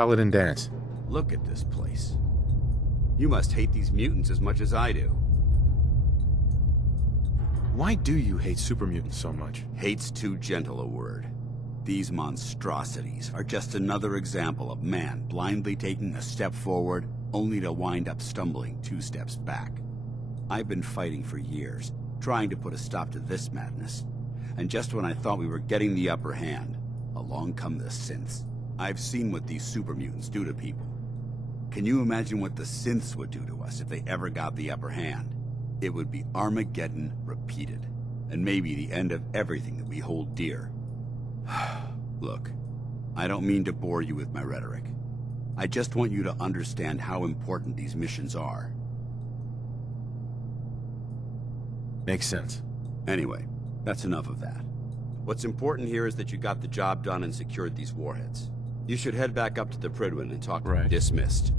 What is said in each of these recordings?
Paladin Danse. Look at this place. You must hate these mutants as much as I do. Why do you hate super mutants so much? Hate's too gentle a word. These monstrosities are just another example of man blindly taking a step forward, only to wind up stumbling 2 steps back. I've been fighting for years, trying to put a stop to this madness. And just when I thought we were getting the upper hand, along come the synths. I've seen what these super mutants do to people. Can you imagine what the synths would do to us if they ever got the upper hand? It would be Armageddon repeated, and maybe the end of everything that we hold dear. Look, I don't mean to bore you with my rhetoric. I just want you to understand how important these missions are. Makes sense. Anyway, that's enough of that. What's important here is that you got the job done and secured these warheads. You should head back up to the Prydwen and talk. Right. Dismissed.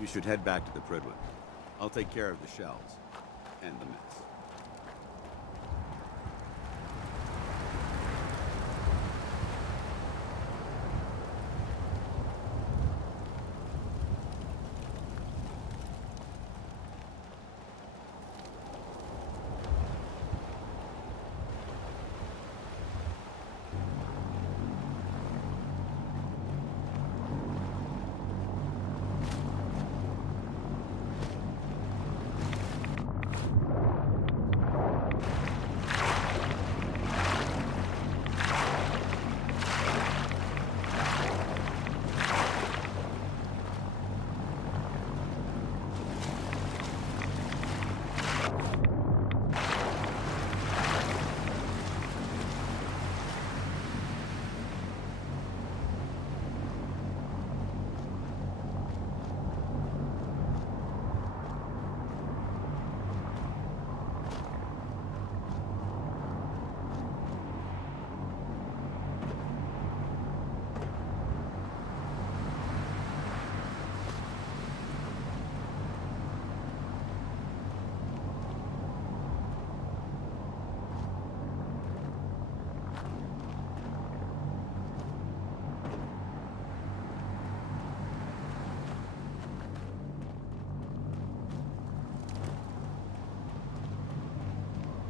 You should head back to the Prydwen. I'll take care of the shells and the mess.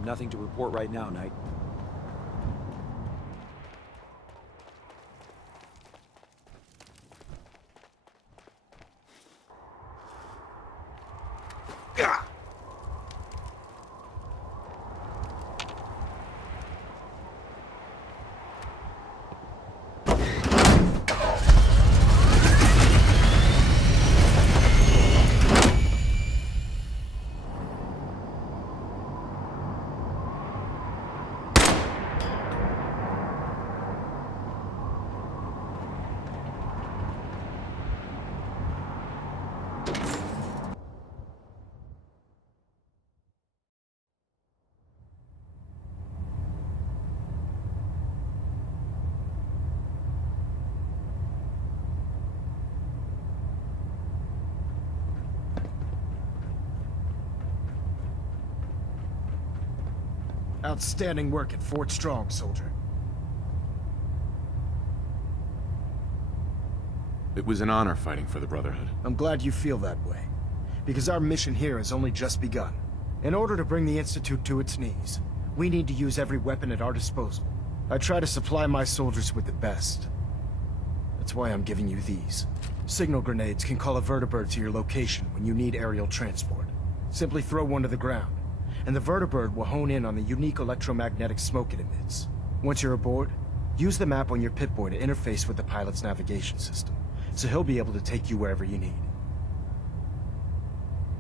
Nothing to report right now, Knight. Outstanding work at Fort Strong, soldier. It was an honor fighting for the Brotherhood. I'm glad you feel that way, because our mission here has only just begun. In order to bring the Institute to its knees, we need to use every weapon at our disposal. I try to supply my soldiers with the best. That's why I'm giving you these. Signal grenades can call a vertibird to your location when you need aerial transport. Simply throw one to the ground, and the vertibird will hone in on the unique electromagnetic smoke it emits. Once you're aboard, use the map on your Pip-Boy to interface with the pilot's navigation system, so he'll be able to take you wherever you need.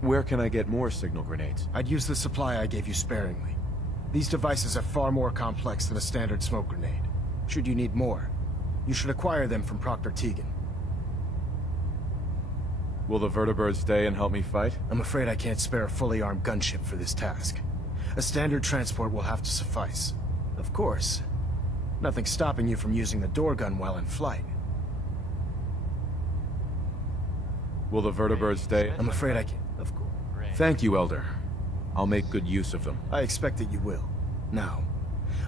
Where can I get more signal grenades? I'd use the supply I gave you sparingly. These devices are far more complex than a standard smoke grenade. Should you need more, you should acquire them from Proctor Tegan. Will the vertibird stay and help me fight? I'm afraid I can't spare a fully armed gunship for this task. A standard transport will have to suffice. Of course, nothing's stopping you from using the door gun while in flight. Will the vertibird stay? I'm afraid I can't. Of course. Thank you, Elder. I'll make good use of them. I expect that you will. Now,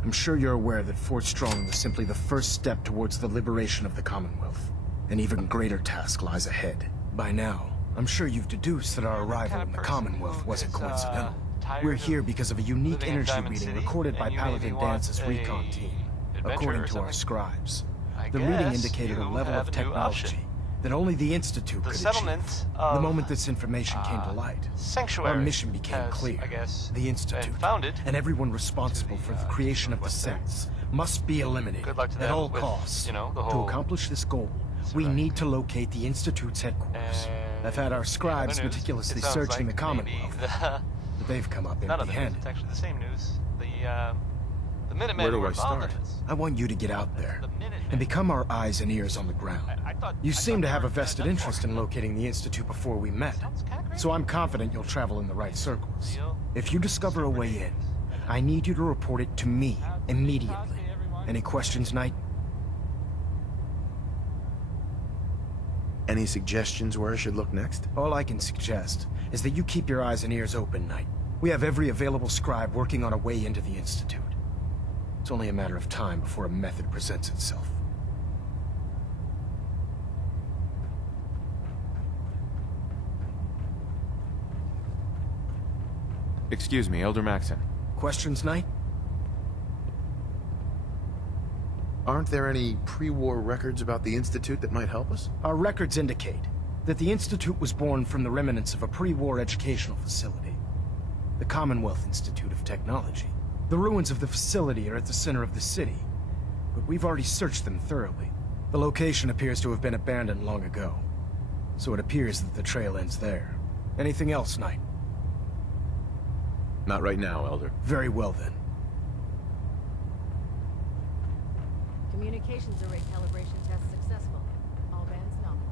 I'm sure you're aware that Fort Strong was simply the first step towards the liberation of the Commonwealth. An even greater task lies ahead. By now, I'm sure you've deduced that our arrival in the Commonwealth wasn't coincidental. We're here because of a unique energy reading recorded by Paladin Dance's recon team. According to our scribes, the reading indicated a level of technology that only the Institute could achieve. The moment this information came to light, our mission became clear. The Institute, and everyone responsible for the creation of the Sense, must be eliminated at all costs. To accomplish this goal, we need to locate the Institute's headquarters. I've had our scribes meticulously searching the Commonwealth, but they've come up empty-handed. It's actually the same news. The Minutemen Where do were I involved start? in this. I want you to get out there and become our eyes and ears on the ground. You seem to have a vested interest in locating the Institute before we met, so I'm confident you'll travel in the right circles. If you discover a way in, I need you to report it to me immediately. Any questions, Knight? Any suggestions where I should look next? All I can suggest is that you keep your eyes and ears open, Knight. We have every available scribe working on a way into the Institute. It's only a matter of time before a method presents itself. Excuse me, Elder Maxon. Questions, Knight? Aren't there any pre-war records about the Institute that might help us? Our records indicate that the Institute was born from the remnants of a pre-war educational facility, the Commonwealth Institute of Technology. The ruins of the facility are at the center of the city, but we've already searched them thoroughly. The location appears to have been abandoned long ago, so it appears that the trail ends there. Anything else, Knight? Not right now, Elder. Very well then. Communications array calibration test successful. All bands nominal.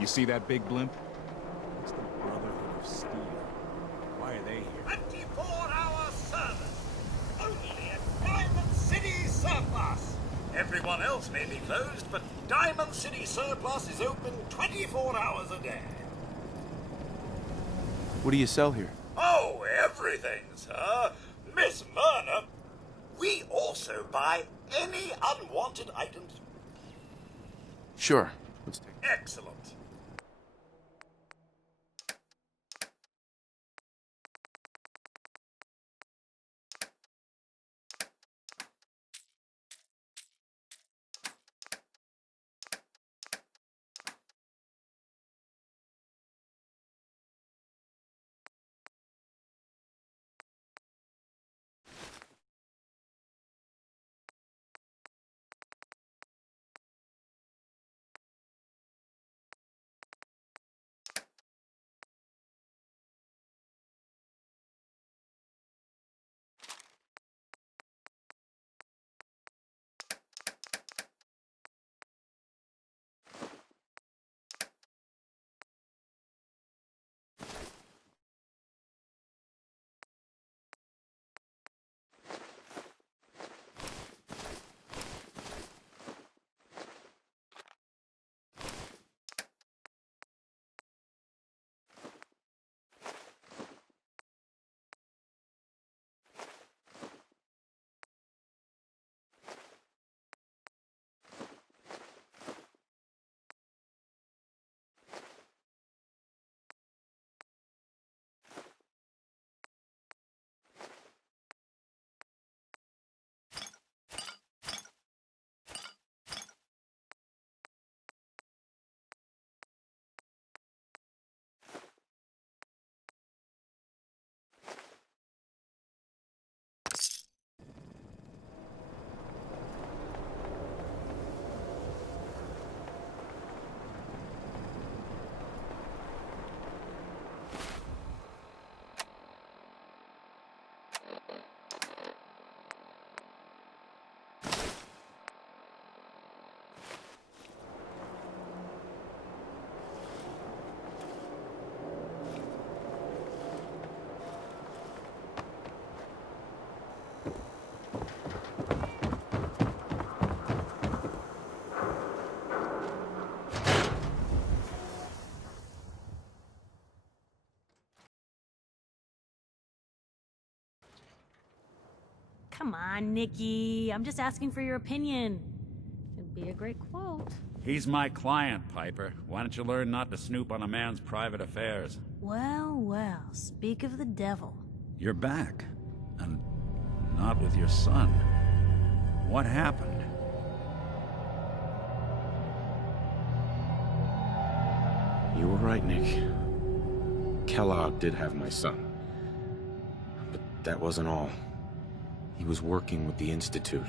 You see that big blimp? It's the Brotherhood of Steel. Why are they here? 24-hour service! Only at Diamond City Surplus! Everyone else may be closed, but Diamond City Surplus is open 24 hours a day. What do you sell here? Oh, everything, sir. Miss Myrna. We also buy any unwanted items. Sure. Let's take Excellent. Come on, Nikki. I'm just asking for your opinion. It'd be a great quote. He's my client, Piper. Why don't you learn not to snoop on a man's private affairs? Well, well, speak of the devil. You're back. And not with your son. What happened? You were right, Nick. Kellogg did have my son. But that wasn't all. He was working with the Institute.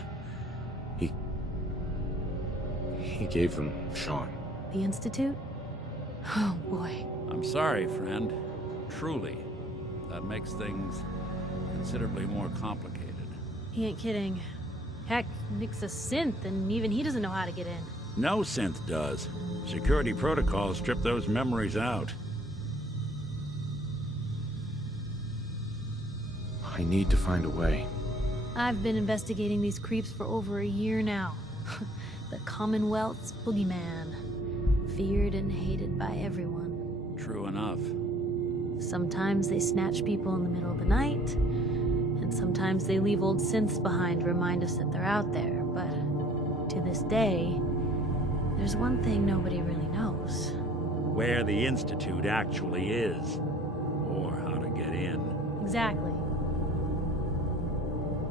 He gave them Sean. The Institute? Oh, boy. I'm sorry, friend. Truly. That makes things considerably more complicated. He ain't kidding. Heck, Nick's a synth, and even he doesn't know how to get in. No synth does. Security protocols strip those memories out. I need to find a way. I've been investigating these creeps for over a year now. The Commonwealth's boogeyman. Feared and hated by everyone. True enough. Sometimes they snatch people in the middle of the night, and sometimes they leave old synths behind to remind us that they're out there, but to this day, there's one thing nobody really knows. Where the Institute actually is. Or how to get in. Exactly.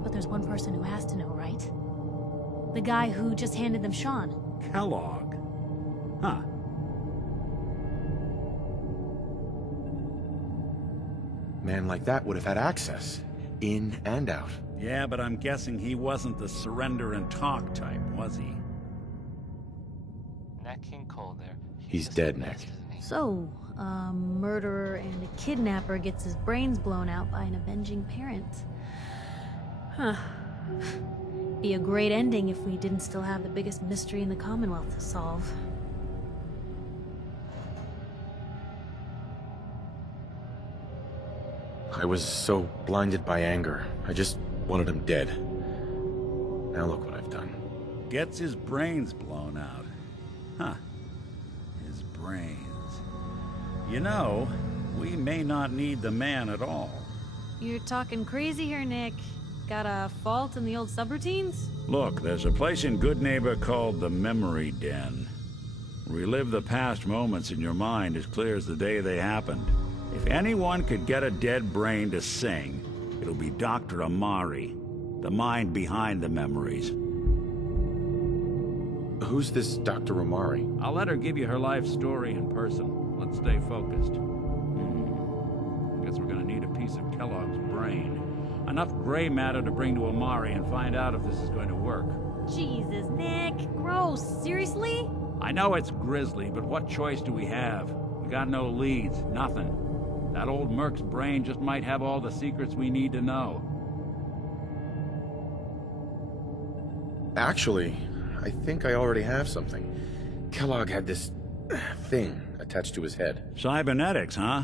But there's one person who has to know, right? The guy who just handed them Sean. Kellogg. Huh. Man like that would have had access. In and out. Yeah, but I'm guessing he wasn't the surrender and talk type, was he? Nat King Cole there. He's dead, Nick. So, a murderer and a kidnapper gets his brains blown out by an avenging parent. Huh. Be a great ending if we didn't still have the biggest mystery in the Commonwealth to solve. I was so blinded by anger. I just wanted him dead. Now look what I've done. Gets his brains blown out. Huh. His brains. You know, we may not need the man at all. You're talking crazy here, Nick. Got a fault in the old subroutines? Look, there's a place in Good Neighbor called the Memory Den. Relive the past moments in your mind as clear as the day they happened. If anyone could get a dead brain to sing, it'll be Dr. Amari, the mind behind the memories. Who's this Dr. Amari? I'll let her give you her life story in person. Let's stay focused. Guess we're gonna need a piece of Kellogg's brain. Enough gray matter to bring to Amari and find out if this is going to work. Jesus, Nick. Gross. Seriously? I know it's grisly, but what choice do we have? We got no leads, nothing. That old Merc's brain just might have all the secrets we need to know. Actually, I think I already have something. Kellogg had this thing attached to his head. Cybernetics, huh?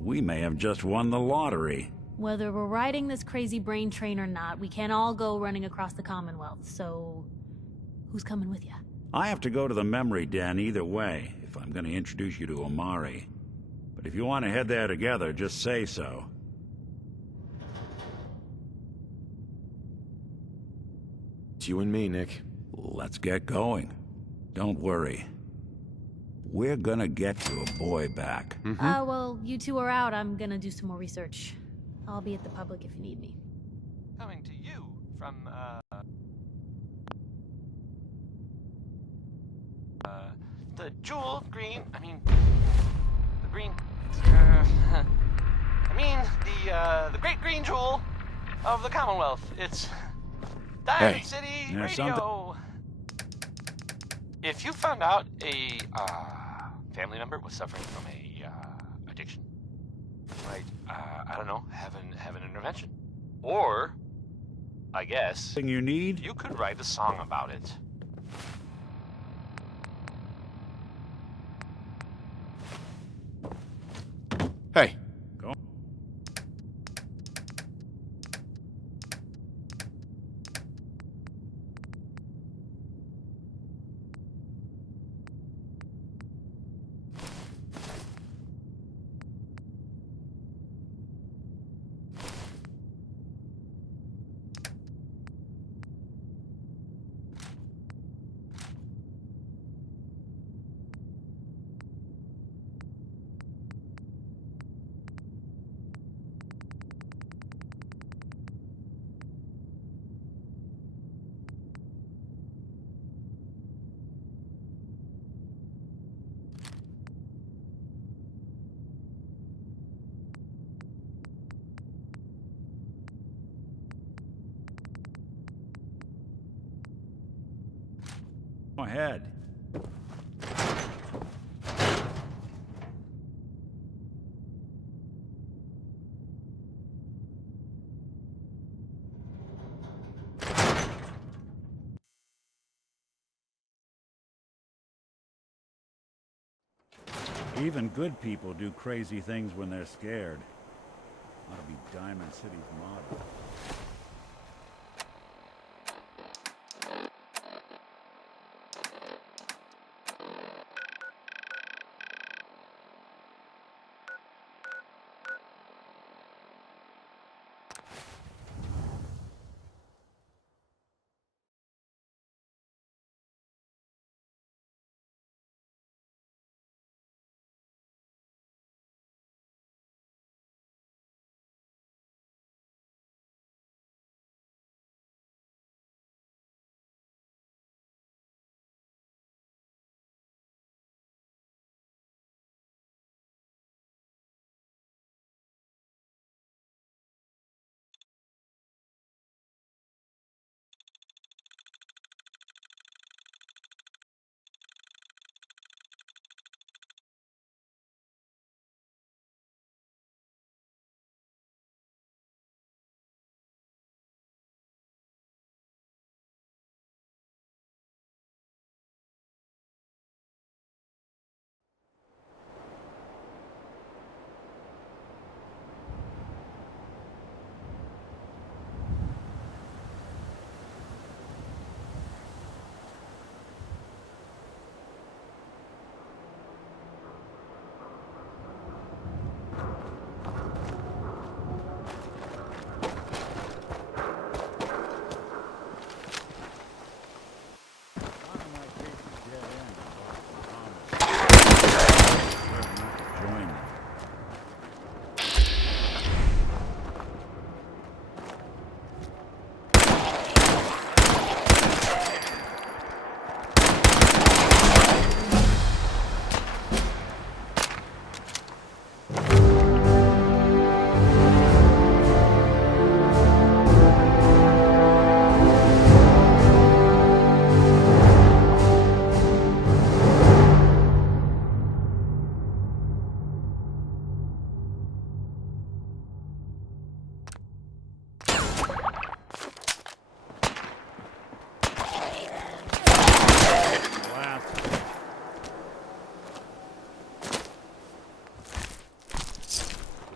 We may have just won the lottery. Whether we're riding this crazy brain train or not, we can't all go running across the Commonwealth, so... who's coming with you? I have to go to the Memory Den either way, if I'm going to introduce you to Amari. But if you want to head there together, just say so. It's you and me, Nick. Let's get going. Don't worry. We're gonna get your boy back. Well, you two are out. I'm gonna do some more research. I'll be at the public if you need me. Coming to you from, the jewel green, the green, the great green jewel of the Commonwealth. It's Diamond Hey, City there's Radio. If you found out a, family member was suffering from a, addiction, might, I don't know, have an intervention. Or, I guess, Thing you need? you could write a song about it. Hey. Go. ahead. Even good people do crazy things when they're scared. Ought to be Diamond City's motto.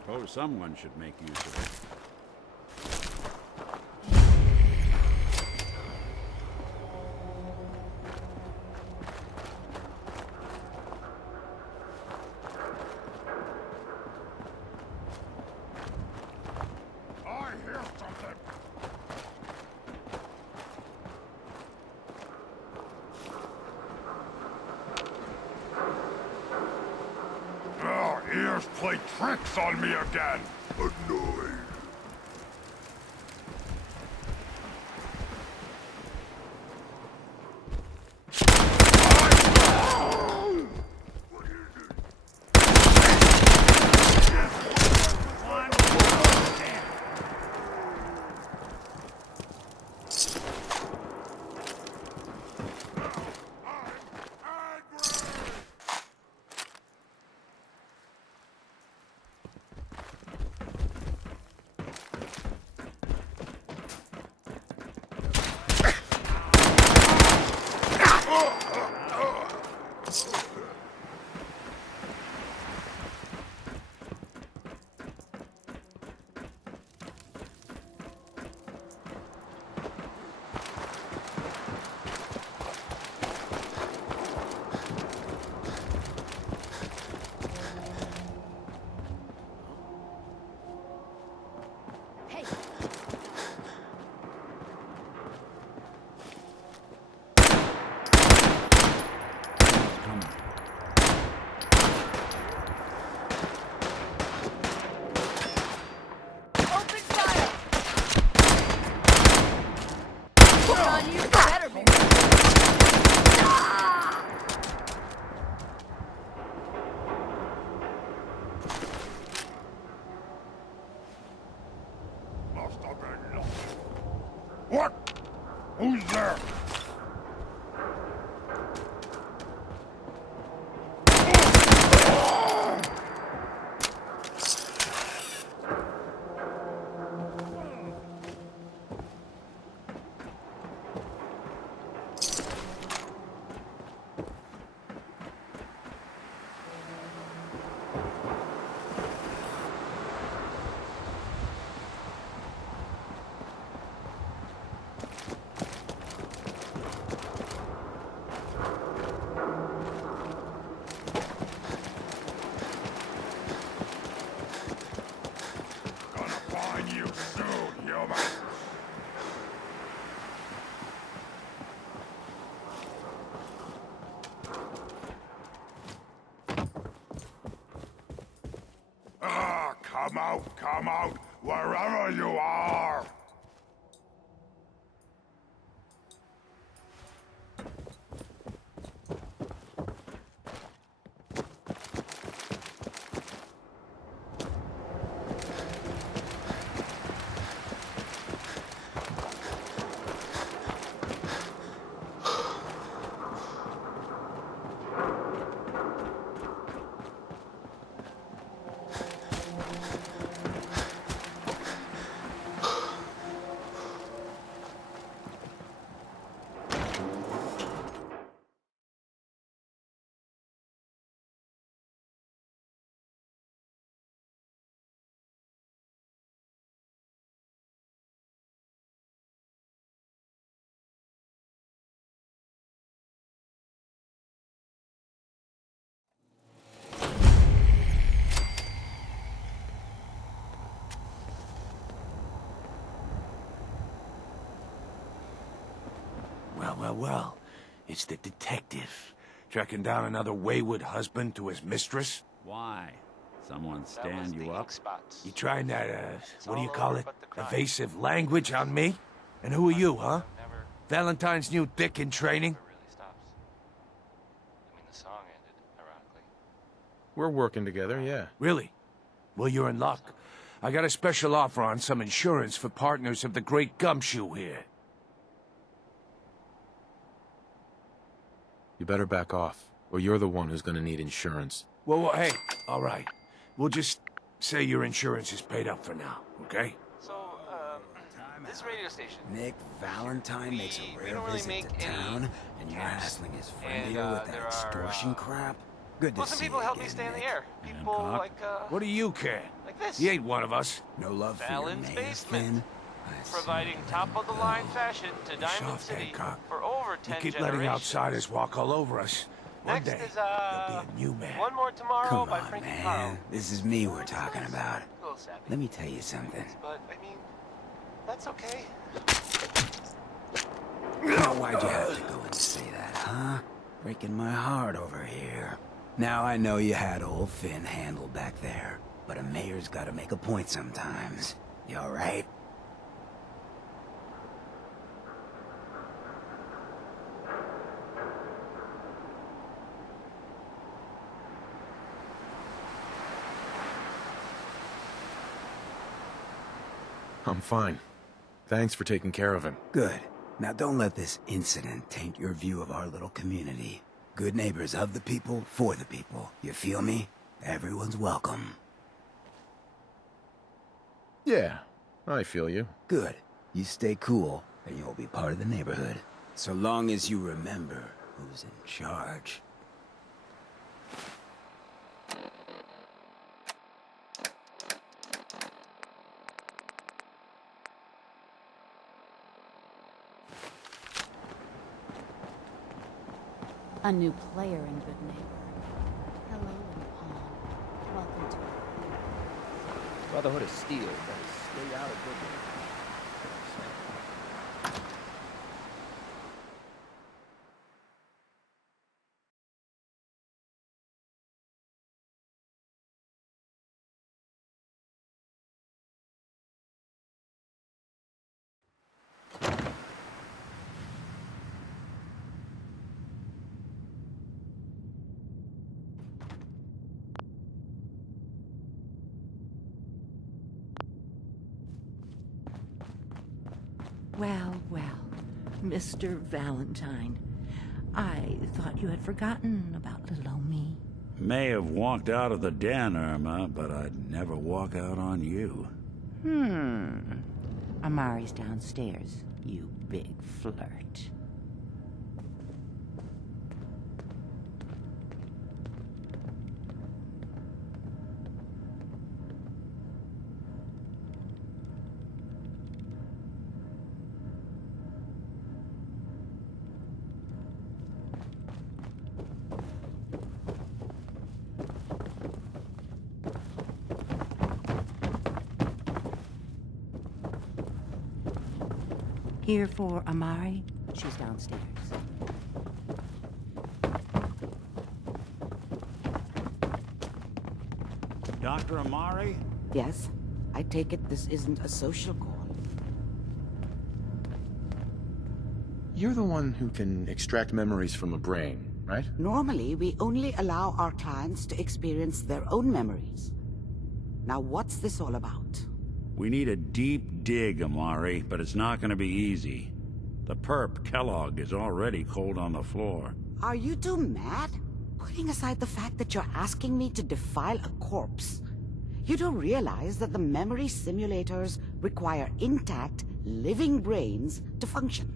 Suppose someone should make use of it. Ears play tricks on me again! Annoyed. What? Who's there? Come out, wherever you are! Well, it's the detective. Tracking down another wayward husband to his mistress? Why? Someone stand you up? You trying that, what do you call it? Evasive language on me? And who are you, huh? Valentine's new dick in training? The song ended, ironically. We're working together, yeah. Really? Well, you're in luck. I got a special offer on some insurance for partners of the Great Gumshoe here. You better back off, or you're the one who's gonna need insurance. Well, hey, all right. We'll just say your insurance is paid up for now, okay? So, this radio station. Nick Valentine makes a rare visit to town, and you're hassling his friend here with that extortion crap? Good to see some people you help me again, stay in the Nick. air. People like, What do you care? like this. He ain't one of us. No love for your Fallon's mayor, Basement. Finn? Providing top-of-the-line fashion to Diamond Soft, City Hancock. for over You 10 keep generations. letting outsiders walk all over us. One Next day, is, you'll be a new man. One More Tomorrow Come by on, Frankie man. Carl. This is me we're talking about. A little sappy. Let me tell you something. But, I mean, that's okay. Now, why'd you have to go and say that, huh? Breaking my heart over here. Now I know you had old Finn handled back there, but a mayor's gotta make a point sometimes. You alright? I'm fine. Thanks for taking care of him. Good. Now don't let this incident taint your view of our little community. Good neighbors of the people, for the people. You feel me? Everyone's welcome. Yeah, I feel you. Good. You stay cool, and you'll be part of the neighborhood. So long as you remember who's in charge. A new player in Good Neighbor. Hello, Pawn. Welcome to Brotherhood of Steel, better stay out of Good Neighbor. Well, Mr. Valentine. I thought you had forgotten about little old me. May have walked out of the den, Irma, but I'd never walk out on you. Amari's downstairs, you big flirt. Here for Amari? She's downstairs. Dr. Amari? Yes, I take it this isn't a social call. You're the one who can extract memories from a brain, right? Normally, we only allow our clients to experience their own memories. Now, what's this all about? We need a deep dig, Amari, but it's not gonna be easy. The perp, Kellogg, is already cold on the floor. Are you two mad? Putting aside the fact that you're asking me to defile a corpse, you do realize that the memory simulators require intact, living brains to function.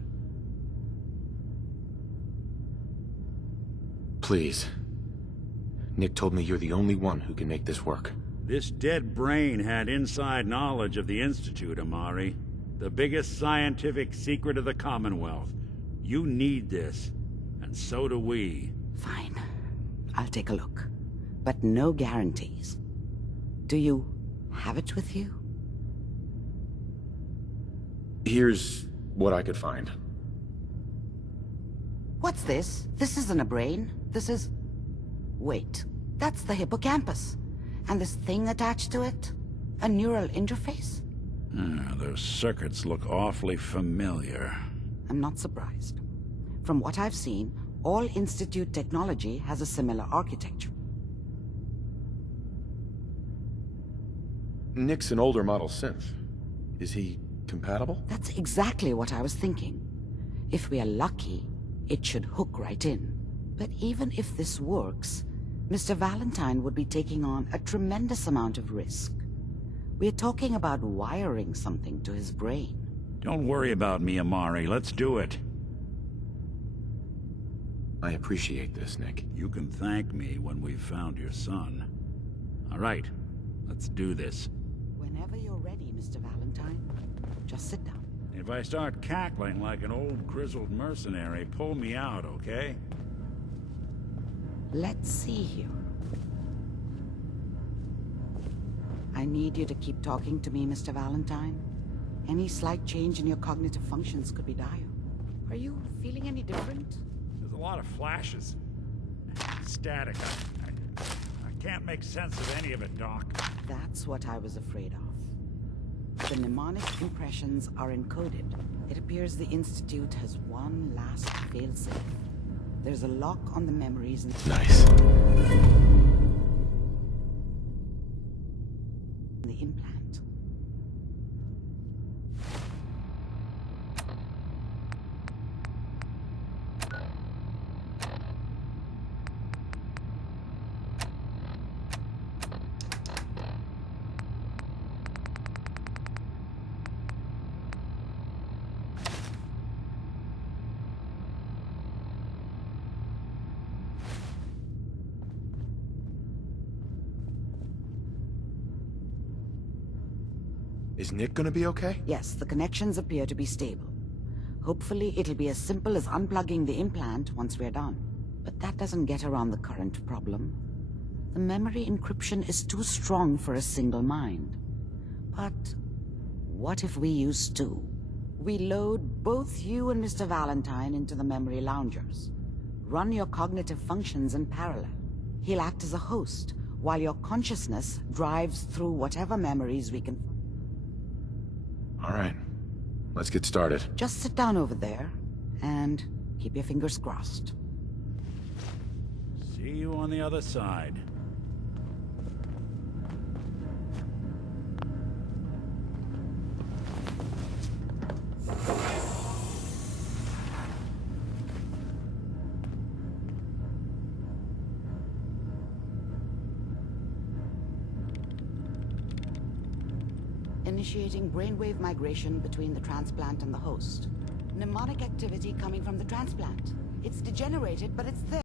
Please. Nick told me you're the only one who can make this work. This dead brain had inside knowledge of the Institute, Amari. The biggest scientific secret of the Commonwealth. You need this, and so do we. Fine. I'll take a look. But no guarantees. Do you have it with you? Here's what I could find. What's this? This isn't a brain. This is... Wait. That's the hippocampus. And this thing attached to it? A neural interface? Those circuits look awfully familiar. I'm not surprised. From what I've seen, all Institute technology has a similar architecture. Nick's an older model synth. Is he compatible? That's exactly what I was thinking. If we are lucky, it should hook right in. But even if this works, Mr. Valentine would be taking on a tremendous amount of risk. We're talking about wiring something to his brain. Don't worry about me, Amari. Let's do it. I appreciate this, Nick. You can thank me when we've found your son. All right, let's do this. Whenever you're ready, Mr. Valentine, just sit down. If I start cackling like an old grizzled mercenary, pull me out, okay? Let's see here. I need you to keep talking to me, Mr. Valentine. Any slight change in your cognitive functions could be dire. Are you feeling any different? There's a lot of flashes. Static. I can't make sense of any of it, Doc. That's what I was afraid of. The mnemonic impressions are encoded. It appears the Institute has one last failsafe. There's a lock on the memories and... Nice. The implant. Is Nick gonna be okay? Yes, the connections appear to be stable. Hopefully, it'll be as simple as unplugging the implant once we're done. But that doesn't get around the current problem. The memory encryption is too strong for a single mind. But what if we use two? We load both you and Mr. Valentine into the memory loungers. Run your cognitive functions in parallel. He'll act as a host, while your consciousness drives through whatever memories we can... All right. Let's get started. Just sit down over there, and keep your fingers crossed. See you on the other side. Initiating brainwave migration between the transplant and the host. Mnemonic activity coming from the transplant. It's degenerated, but it's there.